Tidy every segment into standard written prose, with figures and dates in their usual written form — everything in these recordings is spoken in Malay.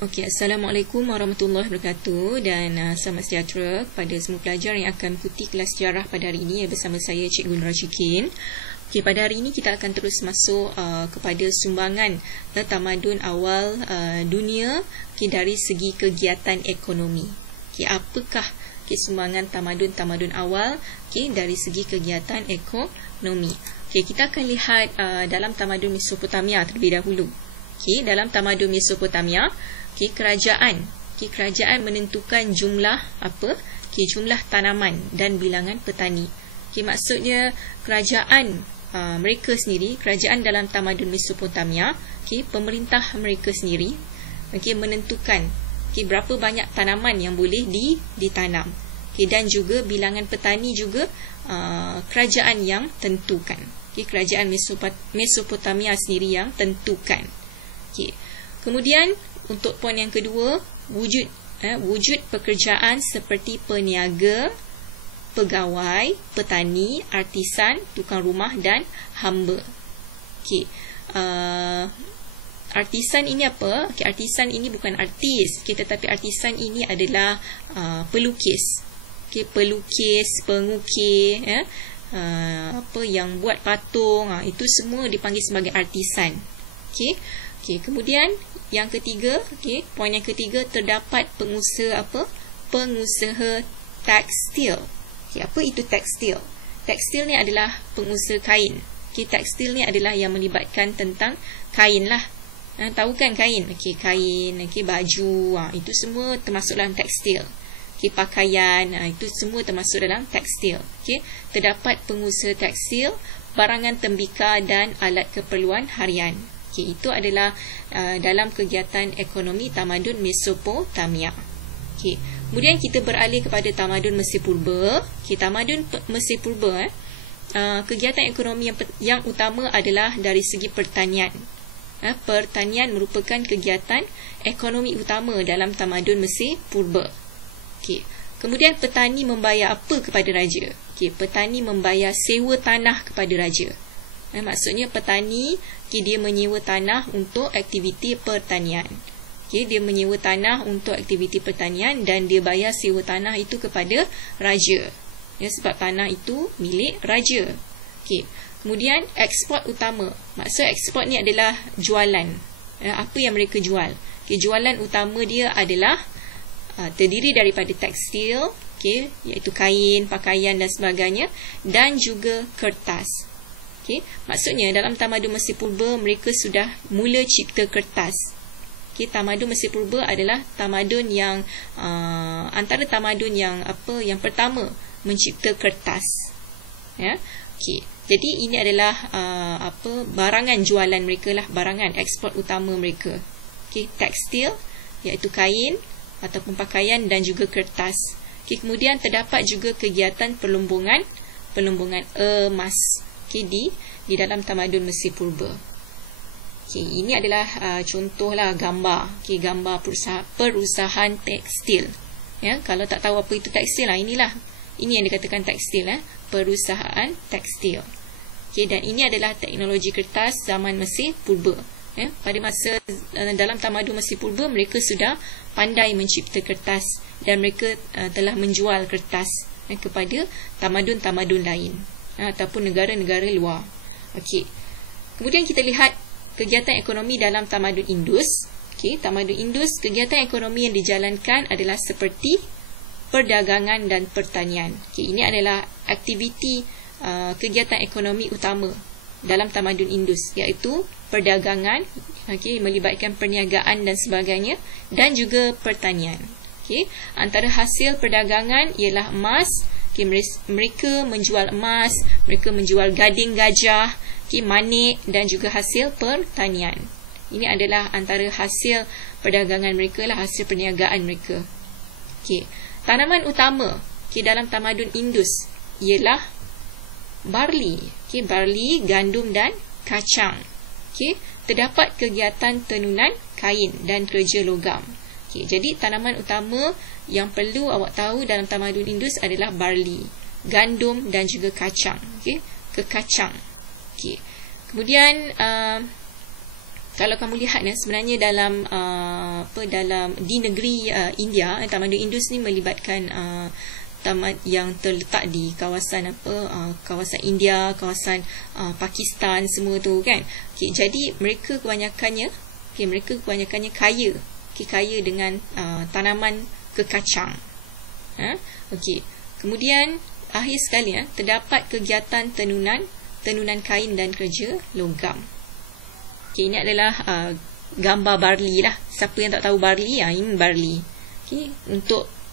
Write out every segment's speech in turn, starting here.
Okey, Assalamualaikum warahmatullahi wabarakatuh dan selamat sejahtera kepada semua pelajar yang akan mengikuti kelas sejarah pada hari ini bersama saya Cikgu Nur Rashikin. Okey, pada hari ini kita akan terus masuk kepada sumbangan tamadun awal dunia dari segi kegiatan ekonomi. Okey, apakah sumbangan tamadun awal dari segi kegiatan ekonomi? Okey, kita akan lihat dalam tamadun Mesopotamia terlebih dahulu. Okey, dalam tamadun Mesopotamia, kerajaan menentukan jumlah jumlah tanaman dan bilangan petani. Maksudnya kerajaan mereka sendiri, kerajaan dalam tamadun Mesopotamia, pemerintah mereka sendiri menentukan berapa banyak tanaman yang boleh ditanam. Dan juga bilangan petani juga kerajaan yang tentukan. Kerajaan Mesopotamia sendiri yang tentukan. Kemudian untuk poin yang kedua, wujud pekerjaan seperti peniaga, pegawai, petani, artisan, tukang rumah dan hamba. Artisan ini apa? Artisan ini bukan artis, tetapi artisan ini adalah pelukis. Pelukis, pengukir, yang buat patung, itu semua dipanggil sebagai artisan. Kemudian yang ketiga, poin yang ketiga, terdapat pengusaha pengusaha tekstil. Apa itu tekstil? Tekstil ni adalah pengusaha kain. Tekstil ni adalah yang melibatkan tentang kain lah. Tahu kan kain? Kain, baju, itu semua termasuk dalam tekstil. Pakaian, itu semua termasuk dalam tekstil. Terdapat pengusaha tekstil, barangan tembikar dan alat keperluan harian. Itu adalah dalam kegiatan ekonomi tamadun Mesopotamia. Kemudian kita beralih kepada tamadun Mesir Purba. Tamadun Mesir Purba, kegiatan ekonomi yang utama adalah dari segi pertanian. Pertanian merupakan kegiatan ekonomi utama dalam tamadun Mesir Purba. Kemudian petani membayar apa kepada raja? Petani membayar sewa tanah kepada raja. Maksudnya petani, dia menyewa tanah untuk aktiviti pertanian. Dia menyewa tanah untuk aktiviti pertanian dan dia bayar sewa tanah itu kepada raja. Sebab tanah itu milik raja. Kemudian ekspor utama. Maksud ekspor ni adalah jualan. Apa yang mereka jual? Jualan utama dia adalah terdiri daripada tekstil, iaitu kain, pakaian dan sebagainya, dan juga kertas. Maksudnya dalam tamadun Mesir Purba mereka sudah mula cipta kertas. Tamadun Mesir Purba adalah tamadun yang antara tamadun yang pertama mencipta kertas. Jadi ini adalah barangan jualan mereka lah, barangan ekspor utama mereka. Tekstil, iaitu kain ataupun pakaian dan juga kertas. Kemudian terdapat juga kegiatan perlumbungan emas di dalam tamadun Mesir Purba. Ini adalah contohlah gambar. Gambar perusahaan tekstil. Kalau tak tahu apa itu tekstil, inilah. Ini yang dikatakan tekstil, perusahaan tekstil. Dan ini adalah teknologi kertas zaman Mesir Purba. Pada masa dalam tamadun Mesir Purba mereka sudah pandai mencipta kertas dan mereka telah menjual kertas kepada tamadun-tamadun lain ataupun negara-negara luar. Kemudian kita lihat kegiatan ekonomi dalam tamadun Indus. Tamadun Indus, kegiatan ekonomi yang dijalankan adalah seperti perdagangan dan pertanian. Ini adalah aktiviti kegiatan ekonomi utama dalam tamadun Indus, iaitu perdagangan, melibatkan perniagaan dan sebagainya, dan juga pertanian. Antara hasil perdagangan ialah emas. Mereka menjual emas, mereka menjual gading gajah, manik dan juga hasil pertanian. Ini adalah antara hasil perdagangan mereka lah, hasil perniagaan mereka. Tanaman utama dalam tamadun Indus ialah barley. Barley, gandum dan kacang. Terdapat kegiatan tenunan kain dan kerja logam. Jadi tanaman utama yang perlu awak tahu dalam tamadun Indus adalah barley, gandum dan juga kacang. Kekacang. Kemudian kalau kamu lihat sebenarnya dalam dalam di negeri India, tamadun Indus ni melibatkan tamat yang terletak di kawasan kawasan India, kawasan Pakistan, semua tu kan. Jadi mereka kebanyakannya kaya. Kaya dengan tanaman kekacang. Kemudian akhir sekali terdapat kegiatan tenunan kain dan kerja logam. Ini adalah gambar barley lah. Siapa yang tak tahu barley, ini barley.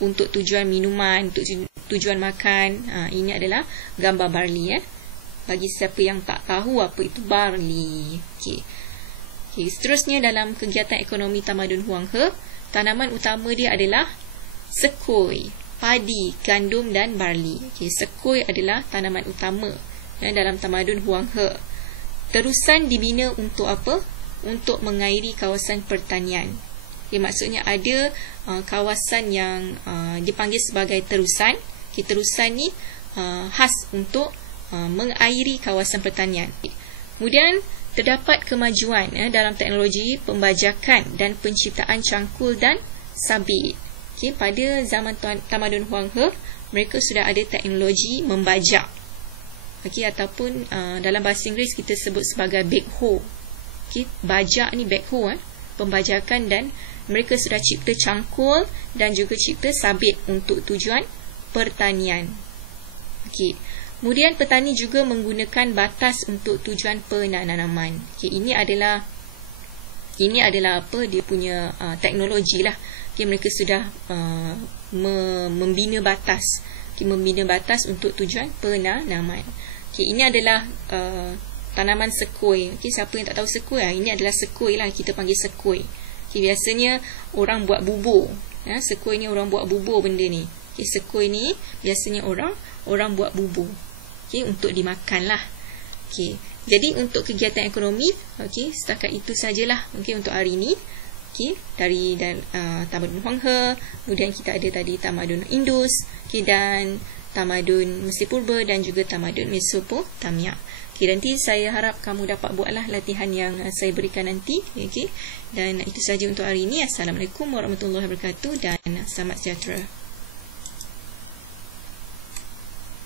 Untuk tujuan minuman, untuk tujuan makan, ini adalah gambar barley. Bagi siapa yang tak tahu apa itu barley. Seterusnya dalam kegiatan ekonomi tamadun Huang He, tanaman utama dia adalah sekoi, padi, gandum dan barley. Sekoi adalah tanaman utama dalam tamadun Huang He. Terusan dibina untuk apa? Untuk mengairi kawasan pertanian. Maksudnya ada kawasan yang dipanggil sebagai terusan. Terusan ni khas untuk mengairi kawasan pertanian. Kemudian terdapat kemajuan dalam teknologi pembajakan dan penciptaan cangkul dan sabit. Pada zaman tamadun Huang He, mereka sudah ada teknologi membajak. Ataupun dalam bahasa Inggeris kita sebut sebagai backhoe. Bajak ni backhoe, pembajakan, dan mereka sudah cipta cangkul dan juga cipta sabit untuk tujuan pertanian. Kemudian petani juga menggunakan batas untuk tujuan penanaman. Ini adalah apa dia punya teknologi lah. Mereka sudah membina batas. Membina batas untuk tujuan penanaman. Ini adalah tanaman sekoi. Siapa yang tak tahu sekoi, ini adalah sekoi lah, kita panggil sekoi. Biasanya orang buat bubur. Sekoi ni orang buat bubur benda ni. Sekoi ni biasanya orang buat bubur. Untuk dimakan lah. Jadi untuk kegiatan ekonomi, setakat itu sajalah untuk hari ini. Dari tamadun Huang He, kemudian kita ada tadi tamadun Indus, dan tamadun Mesir Purba dan juga tamadun Mesopotamia. Nanti saya harap kamu dapat buatlah latihan yang saya berikan nanti. Dan itu saja untuk hari ini. Assalamualaikum warahmatullahi wabarakatuh dan selamat sejahtera.